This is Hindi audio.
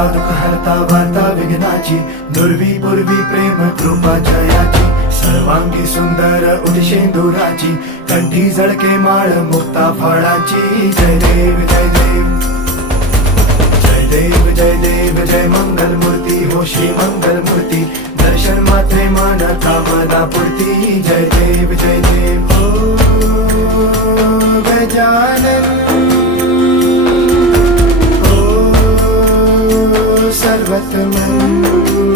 हरता दुःख हरता वार्ता विघ्नाची, दुर्वी पूर्वी प्रेम कृपा जयाची, सर्वांगी सुंदर उदिशेंदुराची, कंठी झळके माळ मुक्ता फळाची. जय देव जय देव जय देव जय देव जय मंगल मूर्ती हो श्री मंगल मूर्ती, दर्शन मात्रे मन कामना पूर्ती. जय देव जय देव हो गजानन हो सर्वतमन